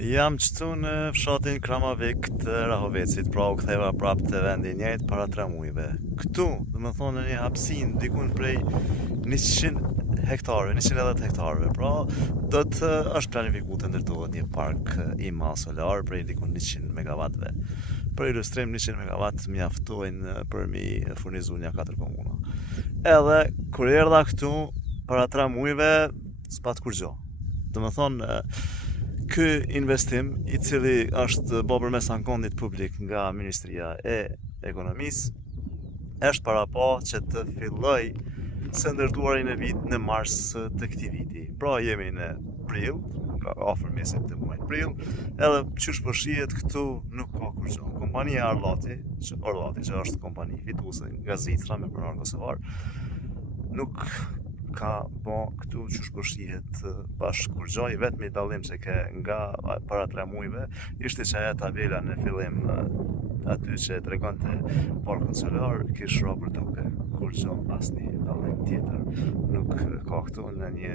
Jam qëtu në fshatin Kramavik të Rahovecit, pra u ktheva prap të vendi njëjtë para 3 muajve. Këtu, dhe më thonë, në një hapsin dikun prej 100 hektarëve, 110 hektarëve, pra do të është planifiku të ndërtohet një park i madh solar prej dikun 100 megawattve. Për ilustrim 100 megawatt mjaftojnë për mi furnizu një 4 komuna. Edhe kur erdha këtu para 3 muajve, s'pat kur gjo. Dhe më thonë, ky investim i cili është bo përmes ankondit publik nga Ministria e Ekonomisë është para pa që të filloj së ndërtuarin e vit në mars të këtij viti. Pra jemi në prill, nga afër mesit të muajit prill, edhe qysh po shihet këtu nuk ka kur gjo. Kompania Orllati, që është kompani fituese nga Zvicra me pronar kosovar, nuk ka bo këtu qysh po shihet bashkë kur gjoj, vetëm i dallim që ke nga para 3 muajve ishte që aja tabela në fillim aty që tregonte parkun solar kish ra për toke, kur gjo asnjë dallim tjetër nuk ka këtu në një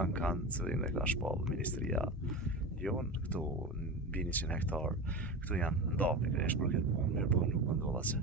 ankant që i ka shpall Ministria jonë këtu mbi 100 hektar këtu janë ndapi kresh për këtë punë, mirë po nuk më ndodha që